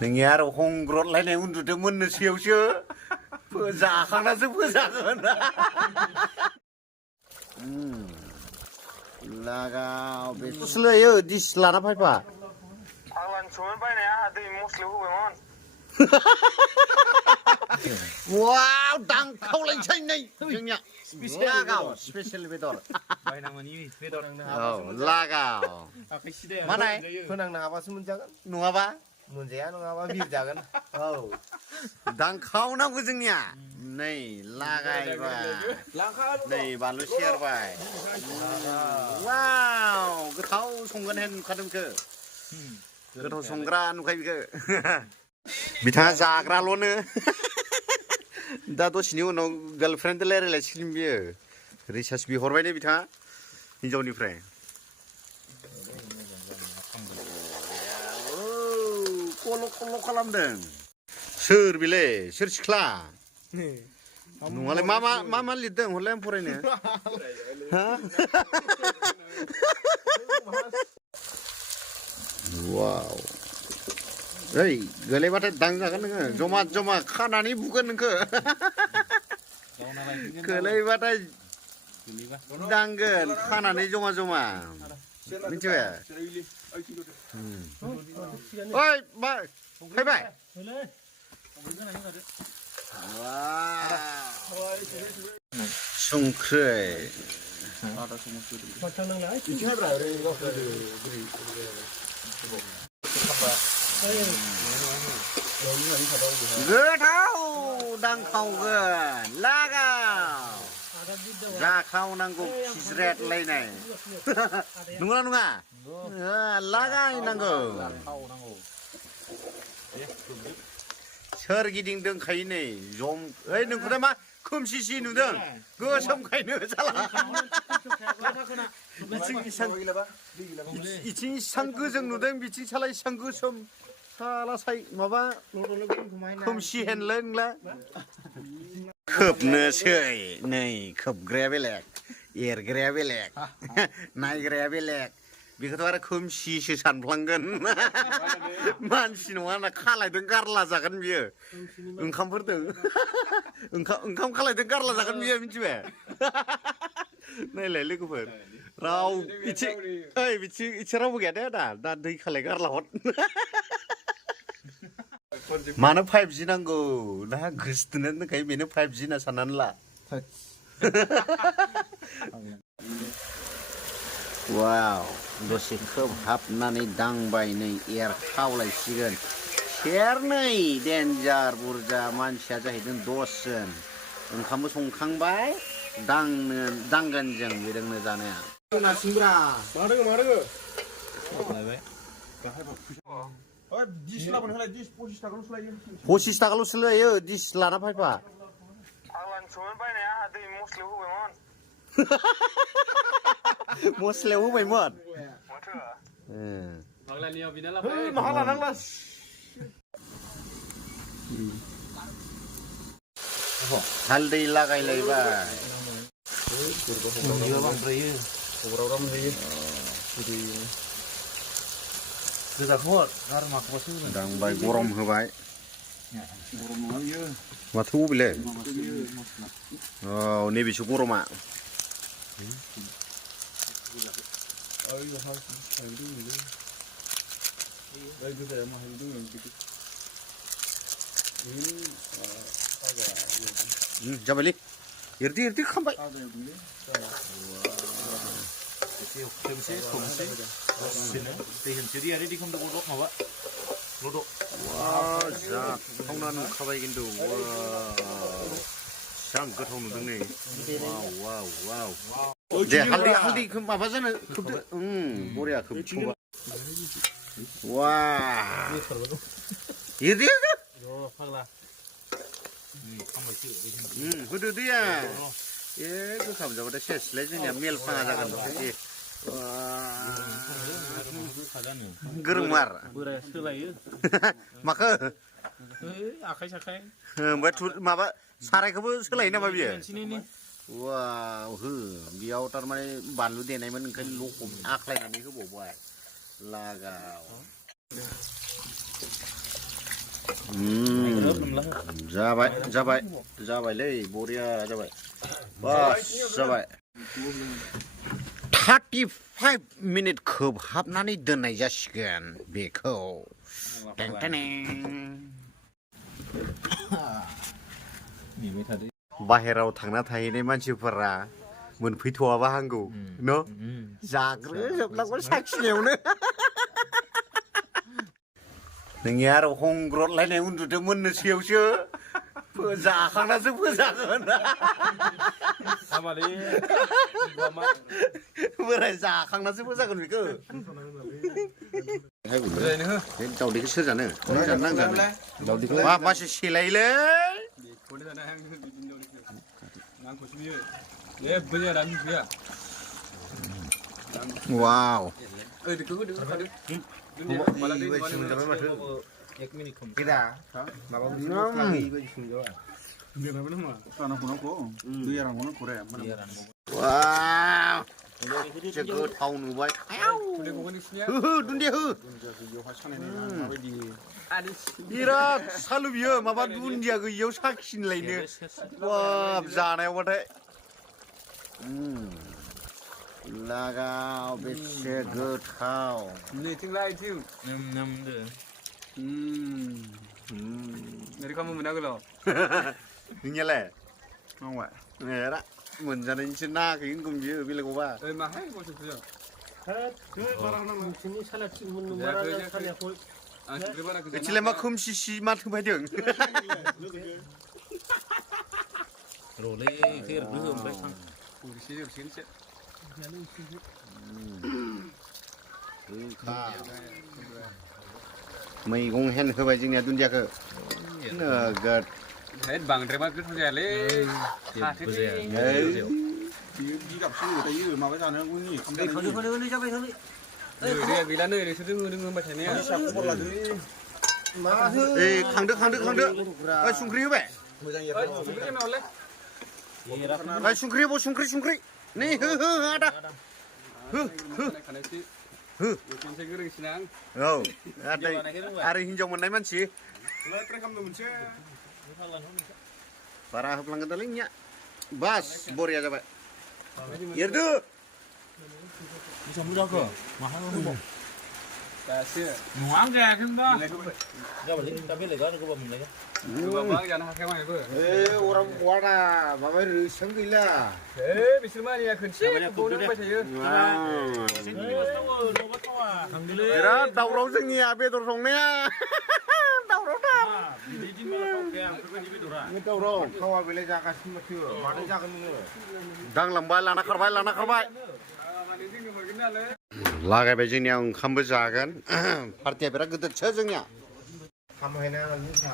नोंनिया आरो हंग्रदलायनाय उन्दुदोंमोननो सेवसो जाखांनासो फोजागोन लागाव बे सुस्लैयो दिस लाना फैफा आंलान समान बायनाया आंहा दै मस्लायाव होबायमोन वाव दांखावलायनोसै नै जोंनिया लागाव स्पेशल बेदर बायनांगौनि बेदर औ लागाव आखाइ सिदाया मानाय फोनांनो हाबासो मोनजागोन नङाबा मोनजाया नङाबा बिरजागोन औ दांखावनांगौ जोंनिया नै लागायबाय नै बानलु सेरबाय वाव गोथाव संगोन हे नुखादोंखो गोथाव संग्रा नुखायो बेखौ बिथाङा जाग्राल'नो दा दसेनि उनाव गार्लफ्रेन्डजों रायज्लायसिगोन बियो रिसार्च बिहरबाय बिथाङा हिनजावनिफ्राय कल' कल' खालामदों सोर बेलाय सोर सिख्ला नङालाय मा लिरदों हरलाय आं फरायनो वाव ओइ गोलैबाथाय दांजागोन नोङो जमा जमा खानानै बुगोन नोंखो गोलैबाथाय दांगोन खानानै जमा जमा मिथिबाय ओइ मा फैबाय संख्रै गोथाव दांखावगोन लागाव जाखावनांगौ खिज्रेदलायनाय नंगौना नङा लागायनांगौ सोरगिदिं दंखायो नै जम ओइ नोंखौलाय मा खोमसिसि नुदों गोसोमखायनो जाला इथिं इसां गोजों नुदों बिथिं साला इसां गोसोम साला साइ माबा खोमसि हेनलै नोंला खोबनोसै नै खोबग्राया बेलेग एरग्राया बेलेग नायग्राया बेलेग बेखौथ' आरो खोमसिसो सानफ्लांगोन मानसि नङा ना खालायदों गारला जागोन बियो ओंखामफोरदों ओंखाम खालायदों गारला जागोन बियो मिथिबाय नायलाय लोगोफोर राव इसे ओइ बिथिं इसे रावबो गैया दे दा दै खालाय गारला हर मानो 5G नांगौ ना गोसोथोनानै दोनखायो बेनो 5G होनना साननानै ला वाव दसे खोबहाबनानै दांबाय नै एरखावलायसिगोन सेरनै देन्जार बुरजा मानसिया जाहैदों 10 जन ओंखामबो संखांबाय दांगोन जों बेजोंनो जानाया सिंग्रा मारो 25 थाखाल'सो लायो दिस लाना फैफा आंलान समान बायनाया आंहा दै मस्लायाव होबायमोन मस्लायाव होबायमोन हालदै लागायलायबाय दांबाय गरम होबाय माथो बबेले औ नैबेसो गरमा जाबायलै एरदो खामबाय जाखावना नुखाबाय खिन्थु बेसेबां गोथाव नुदों नै दे हालदैखौ माबा जानो खोबदो बरिया खोबसंबा वा एरदो होदो दैया ए गोखाब जाबाथाय सेसलाय जोंनिया मेल फाङा जागोन गोरोंमार माखो आखाइ साखाइ ओमफ्राय माबा सारायखौबो सोलायो नामा बियो वाव हो बेयाव थारमाने बानलु देनायमोन ओंखायनो लखब आख्लायनानै होबावबाय लागाव जाबायलै बरिया जाबाय बास जाबाय 35 मिनिट खोबहाबनानै दोननाय जासिगोन बेखौ बाहेराव थांना थाहैनाय मानसिफोरा मोनफैथ'वाबा हांगौ न' जाग्रोजोबनांगौ साखिनायावनो नोंनि आरो हंग्रदलायनाय उन्दुदों मोननोसैयावसो जाखांनासो फोजागोन बोराय जाखांनासो फोजागोन बेखौ दावदैखौ सोर जानो दावदैखौ मासे सेलायोलै वाव गोथाव नुबाय दुन्दिया हो बिराद सालु बियो माबा दुन्दिया गैयियाव साखिनलायनो बाब जानायावबाथाय लागाव बेसे गोथाव नैथिंलाय थिं 내리 가면 뭐냐 그러? नोंनियालाय मावा एरा मोनजानायनिसो नाखैनो गुमबियो बेलेगावबा 마 해고 싶어요. एथिलाय मा खोमसिसि माथो बायदों रलै फेर गोहोमबाय थां 우리 시집 진짜. मैगं हेन होबाय जोंनिया दुन्दियाखौ नोगोद 해 방드레만 그렇게 잘래. 비가 피는 거다 이거 막아 자는 거니. 우리가 밀라는 이래서 등은 마찬가지야. 에이 강득 아 숭크리 해봐 우리가 나올래? 아 숭크리 해보 숭크리 네 하다 진짜 그런 신앙. आरो हिनजाव मोननाय मानसि बारा होफ्लांगोन दालै निया बास बरिया जाबाय एरदो 다시. nuang ra cái đó ra biết lại có cái bầm này 그거 막 야나 하게만 해봐. 에이 오람 와라 마마를 생기라. 에이 미술만이야 근치. 보는 거 봐요. बिराद दावराव जोंनिया बेदर संनाया दावरावथार दावराव खावा बेलाय जागासिनो माथो मानो जागोन नोङो दांलांबाय लाना खारबाय लागायबाय जोंनिया ओंखामबो जागोन पार्टिया बिराद गिदिरसो जोंनिया खामहैना नोंसा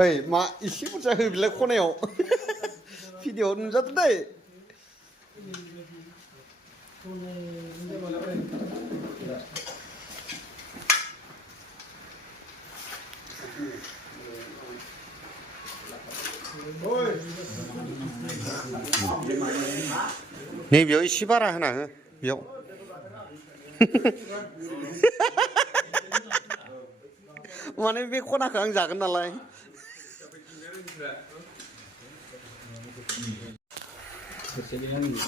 ओइ मा इसे बुरजा हो बिलाय खनायाव भिडिअ नुजादों दै नैबेयाव एसे बारा होना हो बेयाव माने बे खनाखौ आं जागोन नालाय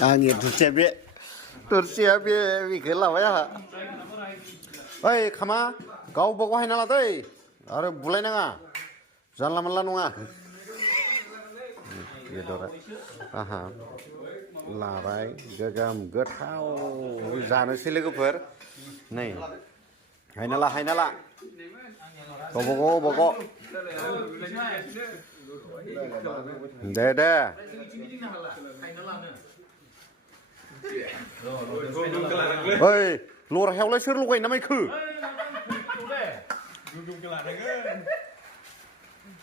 आंनि थोरसिया बेखौ लाबाय आंहा ओइ खामा गावबा गाव हायना लादै आरो बुलायनाङा जानला मोनला नङा बेदरा आहा लाबाय गोगोम गोथाव जानोसै लोगोफोर नै हायना ला गावबा गाव दे ओइ लरायावलाय सोर लगायो ना माइखो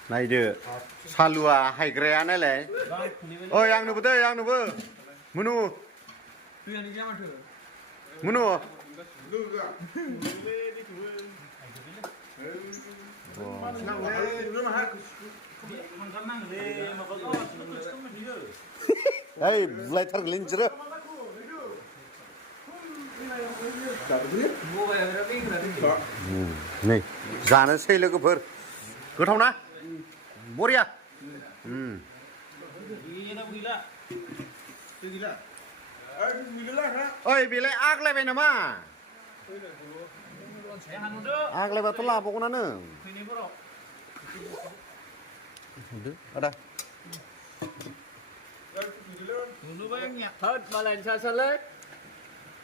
नायदो सालुआ हायग्राया नायलाय ओइ आंनोबो मुनु Hey, bulaytar linjir. नै जानोसै लोगोफोर गोथाव ना बरिया ओइ बेलाय आग्लायबाय नामा आग्लायबाथ' लाबावगोनानो आदा Thớt mà lên sao sao lên.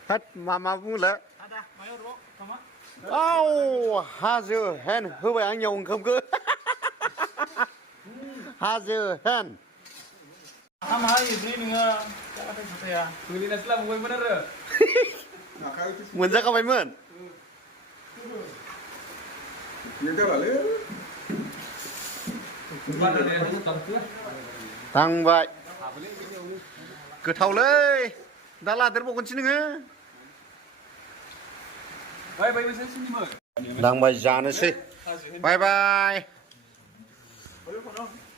Thất mà बुंला ау हाजो हेन होबाय आंनियाव ओंखामखौ हाजो हेन Hai ini nih kata saya. Beli nasi lah bukan bener. मोनजाखाबायमोन थांबाय गोथावलै दा लादेरबावगोनसै नोङो Baik baik saya sini mah. दांबाय जानोसै बाय बाय